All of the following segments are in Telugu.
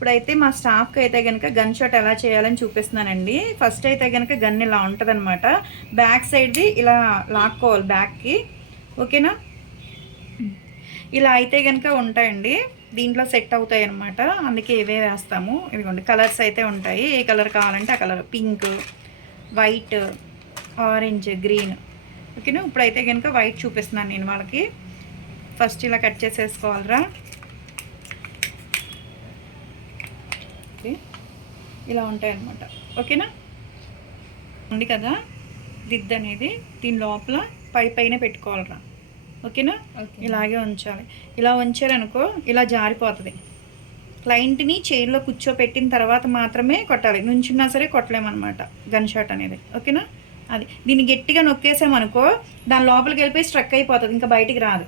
ఇప్పుడైతే మా స్టాఫ్కి అయితే కనుక గన్ షాట్ ఎలా చేయాలని చూపిస్తున్నానండి. ఫస్ట్ అయితే కనుక గన్ ఇలా ఉంటుంది అనమాట. బ్యాక్ సైడ్ది ఇలా లాక్కోవాలి బ్యాక్కి. ఓకేనా, ఇలా అయితే కనుక ఉంటాయండి. దీంట్లో సెట్ అవుతాయి అనమాట. అందుకే ఇవే వేస్తాము. ఇదిగోండి కలర్స్ అయితే ఉంటాయి. ఏ కలర్ కావాలంటే ఆ colour, pink, white, orange, green. ఓకేనా, ఇప్పుడైతే కనుక వైట్ చూపిస్తున్నాను నేను వాళ్ళకి. ఫస్ట్ ఇలా కట్ చేసేసుకోవాలరా. ఇలా ఉంటాయి అన్నమాట. ఓకేనా, ఉంది కదా దిద్దు అనేది, దీని లోపల పైన పెట్టుకోవాలరా. ఓకేనా, ఇలాగే ఉంచాలి. ఇలా ఉంచారనుకో ఇలా జారిపోతుంది. క్లయింట్ని చైర్లో కూర్చోపెట్టిన తర్వాత మాత్రమే కొట్టాలి. నుంచున్నా సరే కొట్టలేమన్నమాట గన్ షాట్ అనేది. ఓకేనా, అది దీన్ని గట్టిగా నొక్కేసామనుకో దాని లోపలికి వెళ్ళిపోయి స్ట్రక్ అయిపోతుంది, ఇంకా బయటికి రాదు.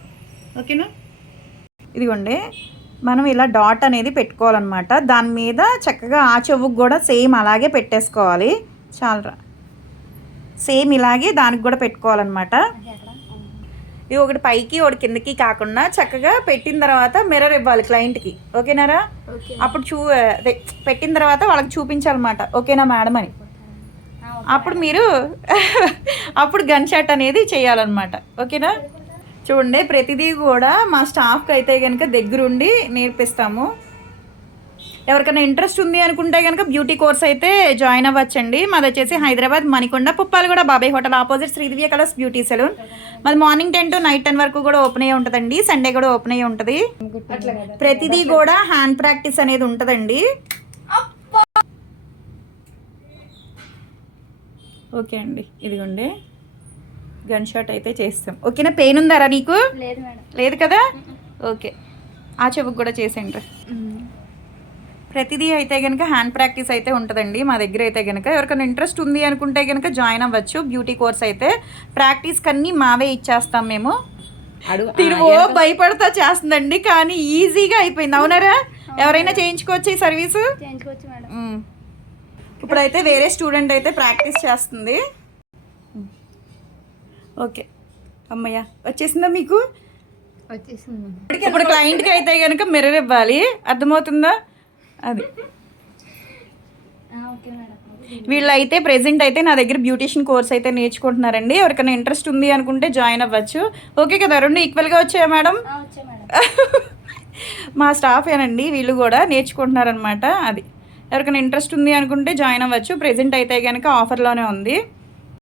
ఓకేనా, ఇదిగోండి మనం ఇలా డాట్ అనేది పెట్టుకోవాలన్నమాట. దాని మీద చక్కగా ఆ చెవుకు కూడా సేమ్ అలాగే పెట్టేసుకోవాలి. చాలరా, సేమ్ ఇలాగే దానికి కూడా పెట్టుకోవాలన్నమాట. ఇది ఒకటి పైకి ఒకటి కిందకి కాకుండా చక్కగా పెట్టిన తర్వాత మిర్రర్ ఇవ్వాలి క్లయింట్కి. ఓకేనారా, అప్పుడు అదే పెట్టిన తర్వాత వాళ్ళకి చూపించాలన్నమాట. ఓకేనా మేడం అని. అప్పుడు మీరు అప్పుడు గన్ షాట్ అనేది చేయాలన్నమాట. ఓకేనా, చూడండి ప్రతిదీ కూడా మా స్టాఫ్కి అయితే కనుక దగ్గరుండి నేర్పిస్తాము. ఎవరికైనా ఇంట్రెస్ట్ ఉంది అనుకుంటే కనుక బ్యూటీ కోర్స్ అయితే జాయిన్ అవ్వచ్చండి. మాది వచ్చేసి Hyderabad Manikonda Puppalaguda Babai hotel opposite Sridivya colours beauty salon. మాది మార్నింగ్ 10 to నైట్ 10 వరకు కూడా ఓపెన్ అయ్యి ఉంటుందండి. సండే కూడా ఓపెన్ అయ్యి ఉంటుంది. ప్రతిదీ కూడా హ్యాండ్ ప్రాక్టీస్ అనేది ఉంటుందండి. ఓకే అండి, ఇదిగోండి గన్ షాట్ అయితే చేస్తాం. ఓకేనా, పెయిన్ ఉందారా నీకు? లేదు కదా, ఓకే. ఆ చెవుకు కూడా చేసేయండి. ప్రతిదీ అయితే కనుక హ్యాండ్ ప్రాక్టీస్ అయితే ఉంటుందండి మా దగ్గర అయితే కనుక. ఎవరికైనా ఇంట్రెస్ట్ ఉంది అనుకుంటే కనుక జాయిన్ అవ్వచ్చు. బ్యూటీ కోర్స్ అయితే ప్రాక్టీస్కి అన్నీ మావే ఇచ్చేస్తాం మేము. తిరువో భయపడతా చేస్తుందండి, కానీ ఈజీగా అయిపోయింది. అవునరా, ఎవరైనా చేయించుకోవచ్చు ఈ సర్వీసు. ఇప్పుడైతే వేరే స్టూడెంట్ అయితే ప్రాక్టీస్ చేస్తుంది. ఓకే అమ్మయ్య, వచ్చేసిందా మీకు? వచ్చేసింది. ఇప్పుడు క్లయింట్కి అయితే కనుక మిర్రర్ ఇవ్వాలి, అర్థమవుతుందా? అది వీళ్ళైతే ప్రెజెంట్ అయితే నా దగ్గర బ్యూటిషియన్ కోర్స్ అయితే నేర్చుకుంటున్నారండి. ఎవరికైనా ఇంట్రెస్ట్ ఉంది అనుకుంటే జాయిన్ అవ్వచ్చు. ఓకే కదా, రెండు ఈక్వల్గా వచ్చాయా మేడం? మా స్టాఫ్ ఏనండి, వీళ్ళు కూడా నేర్చుకుంటున్నారనమాట. అది ఎవరికైనా ఇంట్రెస్ట్ ఉంది అనుకుంటే జాయిన్ అవ్వచ్చు. ప్రెజెంట్ అయితే కనుక ఆఫర్లోనే ఉంది.